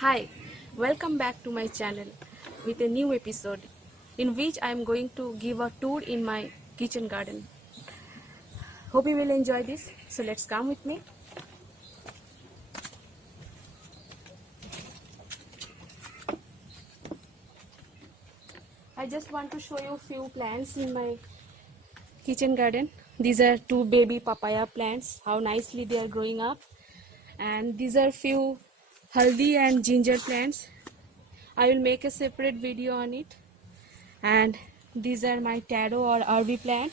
Hi, welcome back to my channel with a new episode in which I am going to give a tour in my kitchen garden. Hope you will enjoy this. So let's come with me. I just want to show you few plants in my kitchen garden. These are two baby papaya plants, how nicely they are growing up. And these are few haldi and ginger plants. I will make a separate video on it. And these are my taro or RV plant.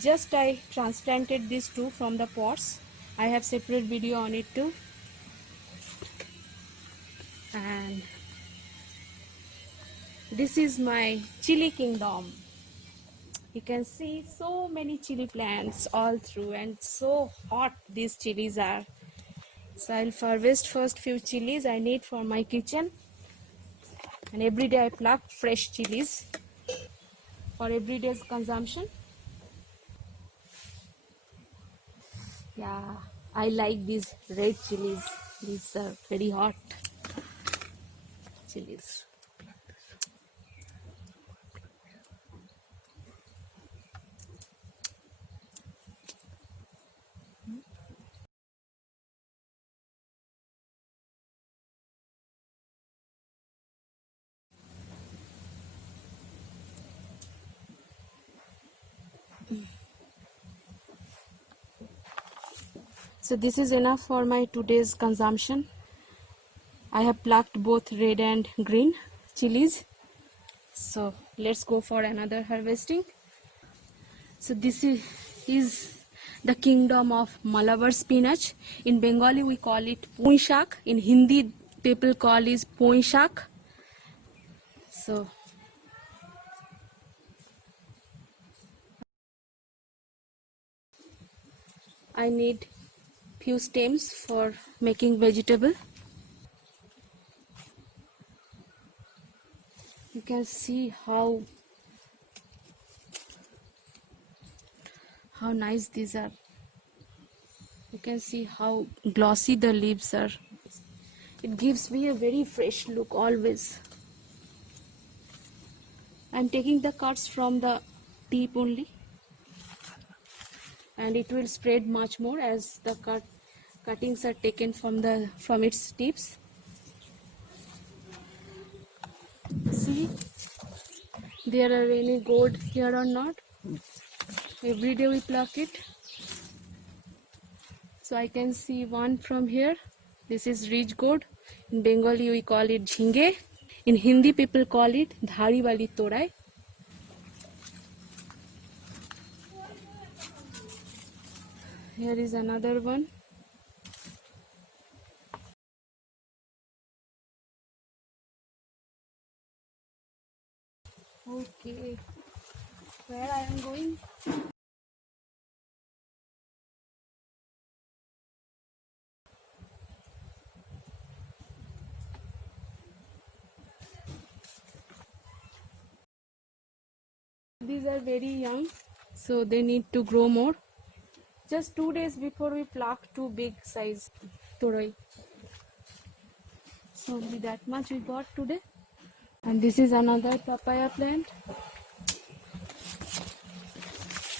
Just I transplanted these two from the pots. I have separate video on it too. And this is my chili kingdom. You can see so many chili plants all through, and so hot these chilies are. So I'll harvest first few chilies I need for my kitchen, and every day I pluck fresh chilies for everyday's consumption. Yeah, I like these red chilies. These are very hot chilies. So this is enough for my today's consumption. I have plucked both red and green chilies. So let's go for another harvesting. So is the kingdom of Malabar spinach. In Bengali we call it pui shak. In Hindi people call it pui shak. So I need few stems for making vegetable. You can see how nice these are. You can see how glossy the leaves are. It gives me a very fresh look always. I'm taking the cuts from the tip only, and it will spread much more as the cuttings are taken from its tips. See, there are any gourd here or not. Every day we pluck it. So I can see one from here. This is rich gourd. In Bengali we call it jhinge. In Hindi people call it dhari wali torai. Here is another one. Okay, where I am going? These are very young, so they need to grow more. Just 2 days before we pluck two big size toroi. So only that much we got today. And this is another papaya plant.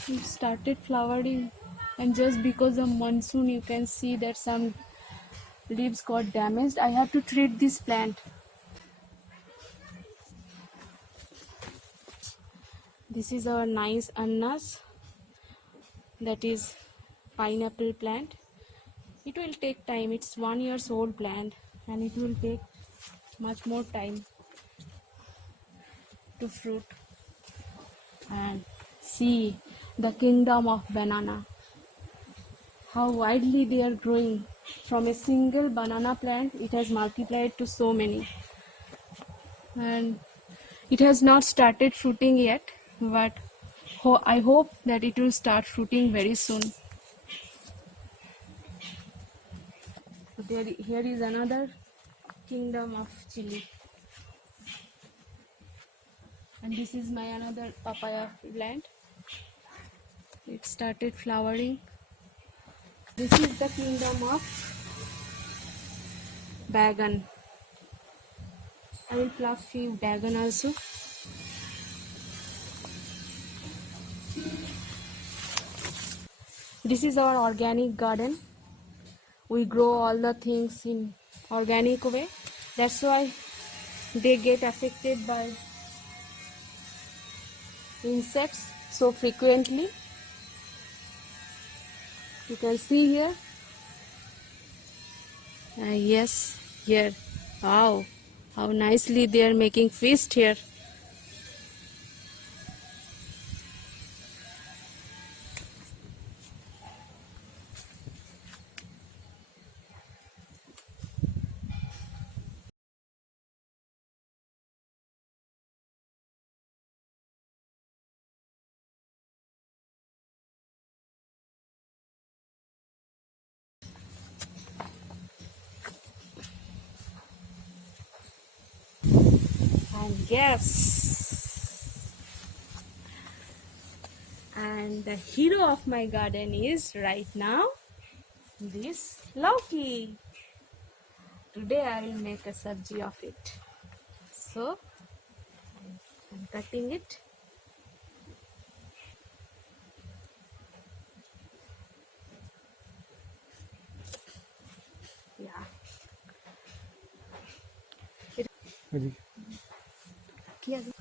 It started flowering, and just because of monsoon you can see that some leaves got damaged. I have to treat this plant. This is our nice annas, that is pineapple plant. It will take time. It's 1 year old plant, and it will take much more time to fruit. And see the kingdom of banana, how widely they are growing. From a single banana plant it has multiplied to so many, and it has not started fruiting yet, but I hope that it will start fruiting very soon. Here is another kingdom of chili, and this is my another papaya plant. It started flowering. This is the kingdom of bagan. I will pluck few dragon also. This is our organic garden. We grow all the things in organic way. That's why they get affected by insects so frequently. You can see here. Yes, here. Wow, how nicely they are making feast here. And yes, and the hero of my garden is right now this Loki. Today I will make a sabji of it. So I'm cutting it. Yeah. किया गया।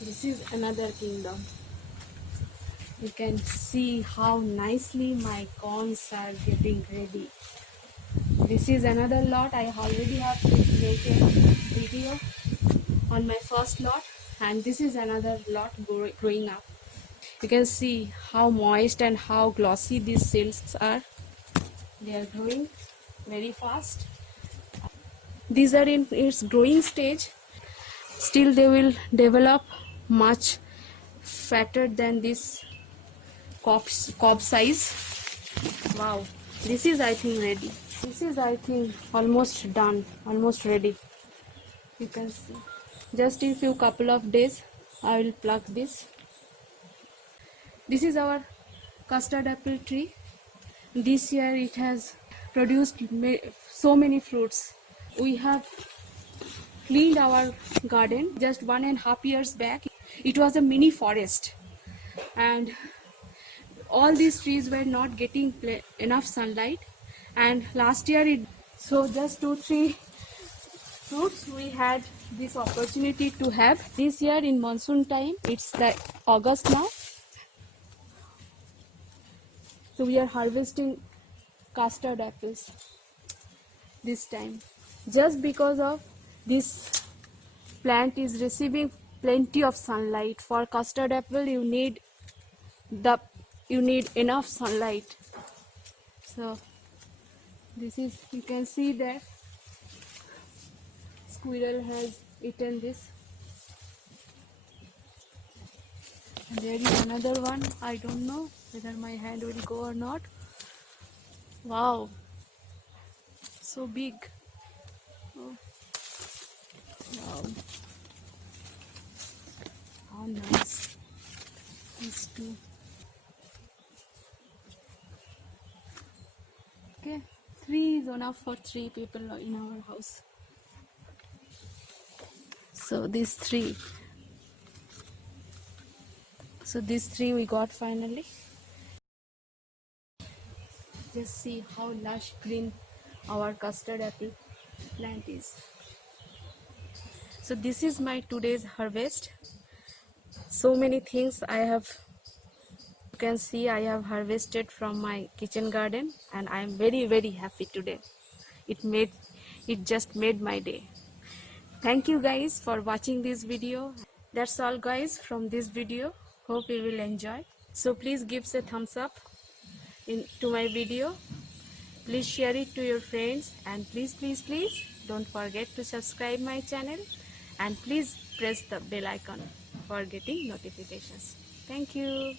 This is another kingdom. You can see how nicely my corns are getting ready. This is another lot. I already have made a video on my first lot, and this is another lot growing up. You can see how moist and how glossy these seeds are. They are growing very fast. These are in its growing stage. Still they will develop much fatter than this cob size. Wow, this is I think ready. This is I think almost done, almost ready. You can see. Just in few couple of days I will pluck this. This is our custard apple tree. This year it has produced so many fruits. We have cleaned our garden just 1.5 years back. It was a mini forest, and all these trees were not getting enough sunlight, and last year so just 2-3 fruits we had this opportunity to have. This year in monsoon time, it's like August now, so we are harvesting custard apples this time, just because of this plant is receiving plenty of sunlight. For custard apple you need enough sunlight. So this is, you can see that squirrel has eaten this. And there is another one. I don't know whether my hand will go or not. Wow, so big. Oh. Wow, how nice these two. Okay, 3 is enough for 3 people in our house. So these 3. So these 3 we got finally. Just see how lush green our custard apple plant is. So this is my today's harvest. So many things I have, you can see I have harvested from my kitchen garden, and I am very happy today. It just made my day. Thank you guys for watching this video. That's all guys from this video. Hope you will enjoy. So please give a thumbs up to my video. Please share it to your friends, and please don't forget to subscribe my channel, and please press the bell icon for getting notifications. Thank you.